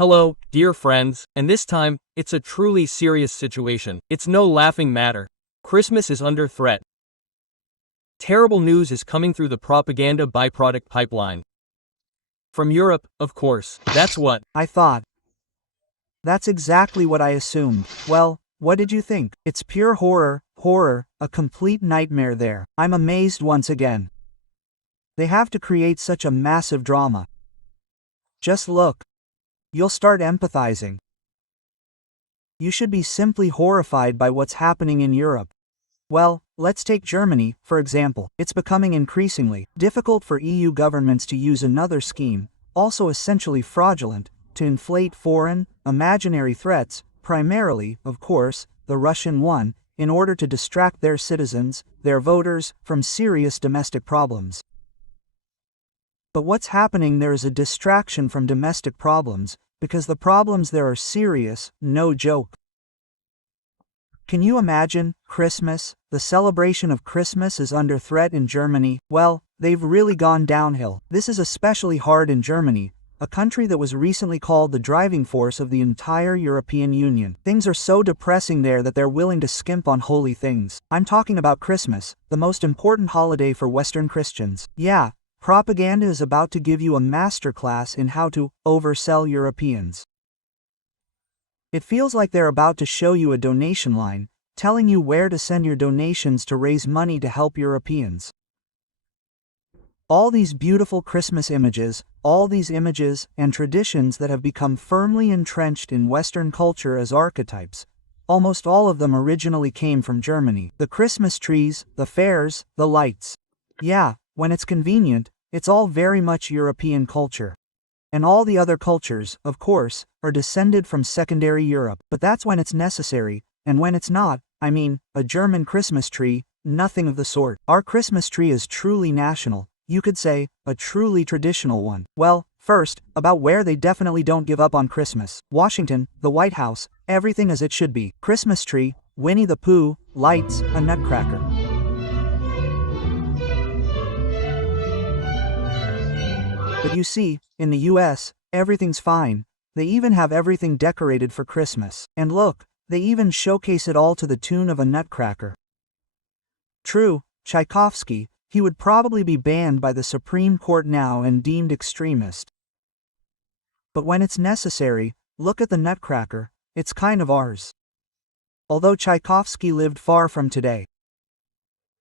Hello, dear friends, and this time, it's a truly serious situation. It's no laughing matter. Christmas is under threat. Terrible news is coming through the propaganda byproduct pipeline. From Europe, of course. That's what I thought. That's exactly what I assumed. Well, what did you think? It's pure horror, a complete nightmare there. I'm amazed once again. They have to create such a massive drama. Just look. You'll start empathizing. You should be simply horrified by what's happening in Europe. Well, let's take Germany, for example. It's becoming increasingly difficult for EU governments to use another scheme, also essentially fraudulent, to inflate foreign, imaginary threats, primarily, of course, the Russian one, in order to distract their citizens, their voters, from serious domestic problems. But what's happening there is a distraction from domestic problems, because the problems there are serious, no joke. Can you imagine, Christmas? The celebration of Christmas is under threat in Germany. Well, they've really gone downhill. This is especially hard in Germany, a country that was recently called the driving force of the entire European Union. Things are so depressing there that they're willing to skimp on holy things. I'm talking about Christmas, the most important holiday for Western Christians. Yeah, propaganda is about to give you a masterclass in how to oversell Europeans. It feels like they're about to show you a donation line, telling you where to send your donations to raise money to help Europeans. All these beautiful Christmas images, all these images and traditions that have become firmly entrenched in Western culture as archetypes, almost all of them originally came from Germany. The Christmas trees, the fairs, the lights. Yeah, when it's convenient, it's all very much European culture. And all the other cultures, of course, are descended from secondary Europe. But that's when it's necessary, and when it's not, I mean, a German Christmas tree, nothing of the sort. Our Christmas tree is truly national, you could say, a truly traditional one. Well, first, about where they definitely don't give up on Christmas. Washington, the White House, everything as it should be. Christmas tree, Winnie the Pooh, lights, a nutcracker. But you see, in the US, everything's fine. They even have everything decorated for Christmas. And look, they even showcase it all to the tune of a nutcracker. True, Tchaikovsky, he would probably be banned by the Supreme Court now and deemed extremist. But when it's necessary, look at the nutcracker, it's kind of ours. Although Tchaikovsky lived far from today.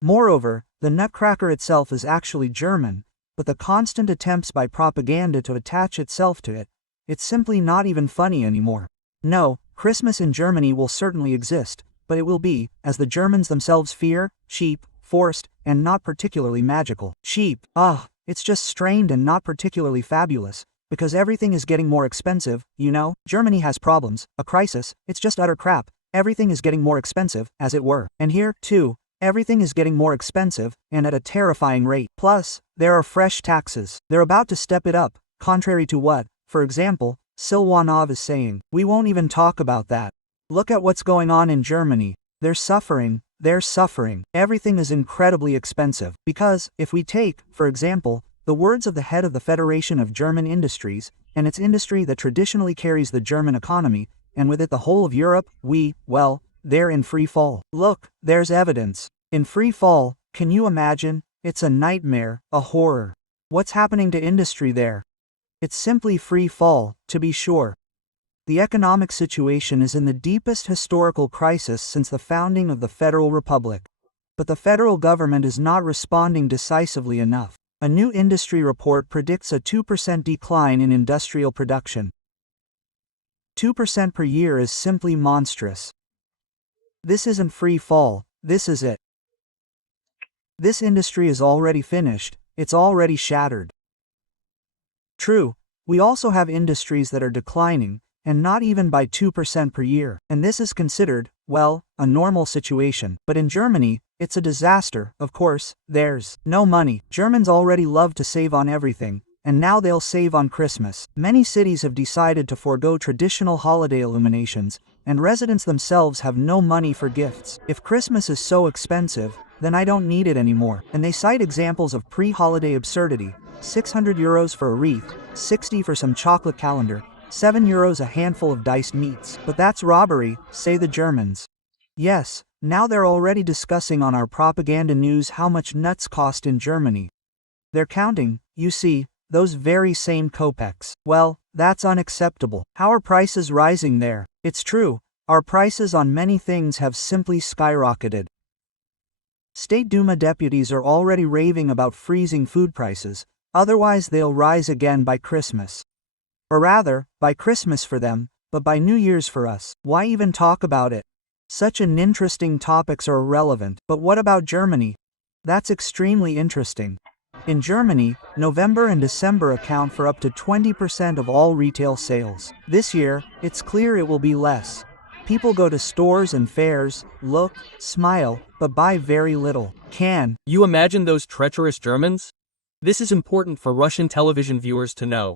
Moreover, the nutcracker itself is actually German, but the constant attempts by propaganda to attach itself to it, it's simply not even funny anymore. No, Christmas in Germany will certainly exist, but it will be, as the Germans themselves fear, cheap, forced, and not particularly magical. Cheap, it's just strained and not particularly fabulous, because everything is getting more expensive, you know? Germany has problems, a crisis, it's just utter crap, everything is getting more expensive, as it were. And here, too, everything is getting more expensive, and at a terrifying rate. Plus, there are fresh taxes. They're about to step it up, contrary to what, for example, Silwanov is saying. We won't even talk about that. Look at what's going on in Germany. They're suffering. Everything is incredibly expensive. Because, if we take, for example, the words of the head of the Federation of German Industries, and its industry that traditionally carries the German economy, and with it the whole of Europe, they're in free fall. Look, there's evidence. In free fall, can you imagine? It's a nightmare, a horror. What's happening to industry there? It's simply free fall, to be sure. The economic situation is in the deepest historical crisis since the founding of the Federal Republic. But the federal government is not responding decisively enough. A new industry report predicts a 2% decline in industrial production. 2% per year is simply monstrous. This isn't free fall, this is it. This industry is already finished, it's already shattered. True, we also have industries that are declining, and not even by 2% per year, and this is considered, well, a normal situation. But in Germany, it's a disaster. Of course, there's no money. Germans already love to save on everything, and now they'll save on Christmas. Many cities have decided to forego traditional holiday illuminations, and residents themselves have no money for gifts. If Christmas is so expensive, then I don't need it anymore. And they cite examples of pre-holiday absurdity, €600 for a wreath, 60 for some chocolate calendar, €7 a handful of diced meats. But that's robbery, say the Germans. Yes, now they're already discussing on our propaganda news how much nuts cost in Germany. They're counting, you see, those very same kopecks. Well, that's unacceptable. How are prices rising there? It's true, our prices on many things have simply skyrocketed. State Duma deputies are already raving about freezing food prices, otherwise they'll rise again by Christmas. Or rather, by Christmas for them, but by New Year's for us. Why even talk about it? Such an interesting topics are irrelevant. But what about Germany? That's extremely interesting. In Germany, November and December account for up to 20% of all retail sales. This year, it's clear it will be less. People go to stores and fairs, look, smile, but buy very little. Can you imagine those treacherous Germans? This is important for Russian television viewers to know.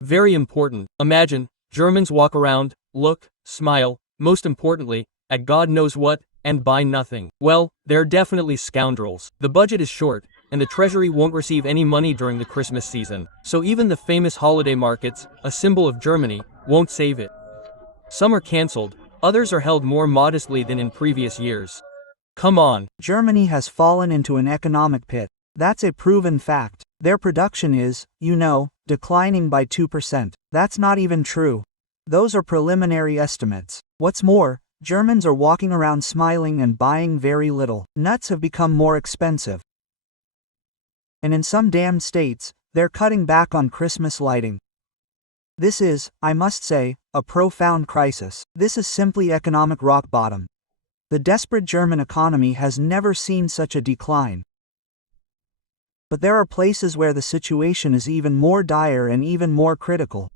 Very important. Imagine, Germans walk around, look, smile, most importantly, at God knows what, and buy nothing. Well, they're definitely scoundrels. The budget is short, and the treasury won't receive any money during the Christmas season. So even the famous holiday markets, a symbol of Germany, won't save it. Some are cancelled, others are held more modestly than in previous years. Come on. Germany has fallen into an economic pit. That's a proven fact. Their production is, declining by 2%. That's not even true. Those are preliminary estimates. What's more, Germans are walking around smiling and buying very little. Nuts have become more expensive. And in some damned states, they're cutting back on Christmas lighting. This is, I must say, a profound crisis. This is simply economic rock bottom. The desperate German economy has never seen such a decline. But there are places where the situation is even more dire and even more critical.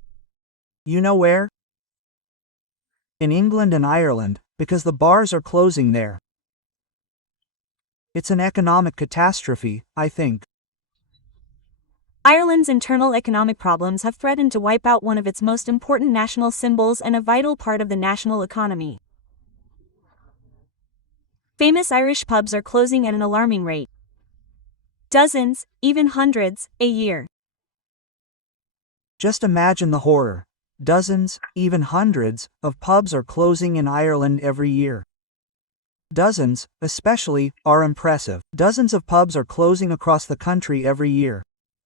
You know where? In England and Ireland, because the bars are closing there. It's an economic catastrophe, I think. Ireland's internal economic problems have threatened to wipe out one of its most important national symbols and a vital part of the national economy. Famous Irish pubs are closing at an alarming rate. Dozens, even hundreds, a year. Just imagine the horror. Dozens, even hundreds, of pubs are closing in Ireland every year. Dozens, especially, are impressive. Dozens of pubs are closing across the country every year.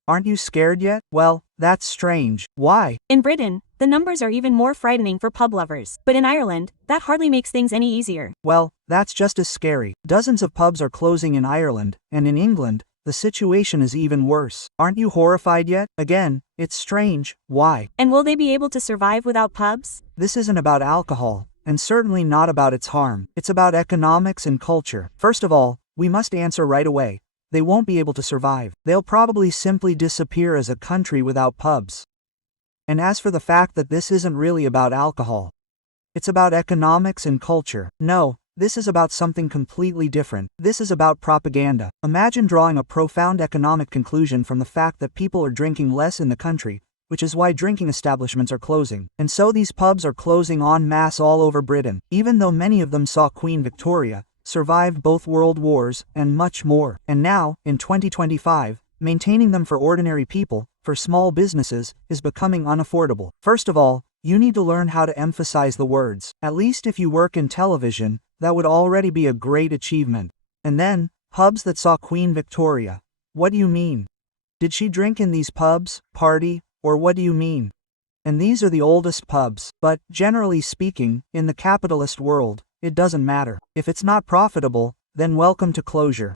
Aren't you scared yet? Well, that's strange. Why? In Britain, the numbers are even more frightening for pub lovers. But in Ireland, that hardly makes things any easier. Well, that's just as scary. Dozens of pubs are closing in Ireland, and in England, the situation is even worse. Aren't you horrified yet? Again, it's strange. Why? And will they be able to survive without pubs? This isn't about alcohol, and certainly not about its harm. It's about economics and culture. First of all, we must answer right away. They won't be able to survive. They'll probably simply disappear as a country without pubs. And as for the fact that this isn't really about alcohol, it's about economics and culture. No, this is about something completely different. This is about propaganda. Imagine drawing a profound economic conclusion from the fact that people are drinking less in the country, which is why drinking establishments are closing. And so these pubs are closing en masse all over Britain, even though many of them saw Queen Victoria, survived both world wars, and much more. And now, in 2025, maintaining them for ordinary people, for small businesses, is becoming unaffordable. First of all, you need to learn how to emphasize the words. At least if you work in television, that would already be a great achievement. And then, pubs that saw Queen Victoria. What do you mean? Did she drink in these pubs, party, or what do you mean? And these are the oldest pubs. But, generally speaking, in the capitalist world, it doesn't matter. If it's not profitable, then welcome to closure.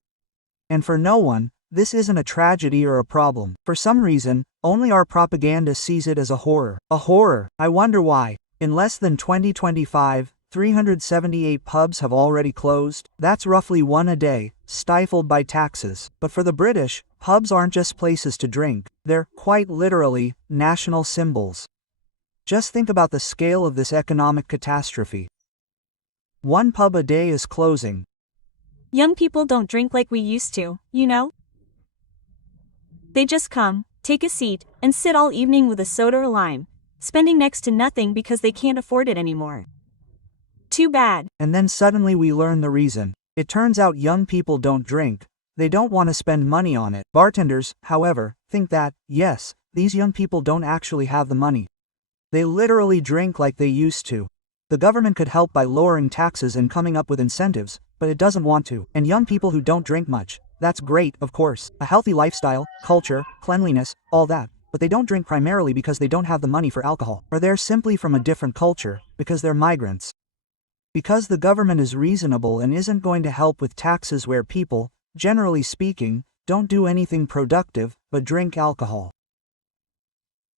And for no one, this isn't a tragedy or a problem. For some reason, only our propaganda sees it as a horror. A horror. I wonder why. In less than 2025, 378 pubs have already closed. That's roughly one a day, stifled by taxes. But for the British, pubs aren't just places to drink. They're, quite literally, national symbols. Just think about the scale of this economic catastrophe. One pub a day is closing. Young people don't drink like we used to, you know? They just come, take a seat, and sit all evening with a soda or lime, spending next to nothing because they can't afford it anymore. Too bad. And then suddenly we learn the reason. It turns out young people don't drink. They don't want to spend money on it. Bartenders, however, think that, yes, these young people don't actually have the money. They literally drink like they used to. The government could help by lowering taxes and coming up with incentives, but it doesn't want to. And young people who don't drink much, that's great, of course. A healthy lifestyle, culture, cleanliness, all that. But they don't drink primarily because they don't have the money for alcohol. Or they're simply from a different culture, because they're migrants. Because the government is reasonable and isn't going to help with taxes where people, generally speaking, don't do anything productive, but drink alcohol.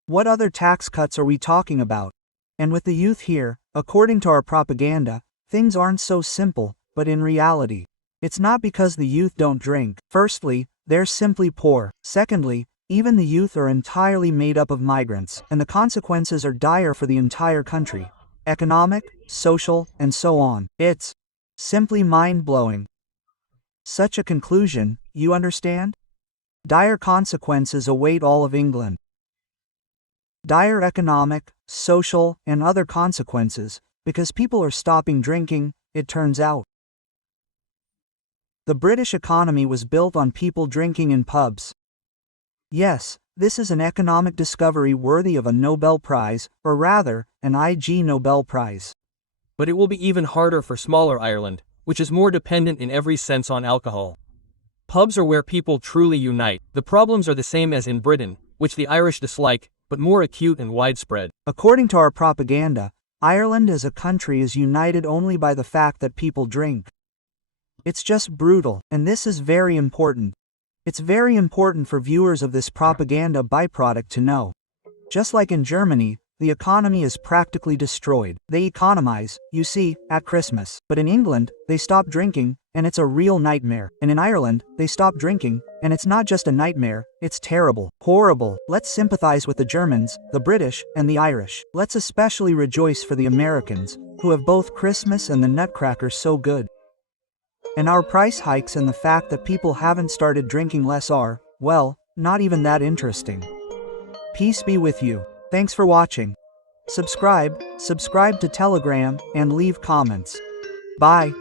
What other tax cuts are we talking about? And with the youth here, according to our propaganda, things aren't so simple, but in reality, it's not because the youth don't drink. Firstly, they're simply poor. Secondly, even the youth are entirely made up of migrants, and the consequences are dire for the entire country. Economic, social, and so on. It's simply mind-blowing. Such a conclusion, you understand? Dire consequences await all of England. Dire economic, social, and other consequences, because people are stopping drinking, it turns out. The British economy was built on people drinking in pubs. Yes, this is an economic discovery worthy of a Nobel Prize, or rather, an Ig Nobel Prize. But it will be even harder for smaller Ireland, which is more dependent in every sense on alcohol. Pubs are where people truly unite. The problems are the same as in Britain, which the Irish dislike, but more acute and widespread. According to our propaganda, Ireland as a country is united only by the fact that people drink. It's just brutal, and this is very important. It's very important for viewers of this propaganda byproduct to know. Just like in Germany, the economy is practically destroyed. They economize, you see, at Christmas. But in England, they stop drinking, and it's a real nightmare. And in Ireland, they stop drinking, and it's not just a nightmare, it's terrible, horrible. Let's sympathize with the Germans, the British, and the Irish. Let's especially rejoice for the Americans, who have both Christmas and the Nutcracker so good. And our price hikes and the fact that people haven't started drinking less are, well, not even that interesting. Peace be with you. Thanks for watching. Subscribe to Telegram, and leave comments. Bye.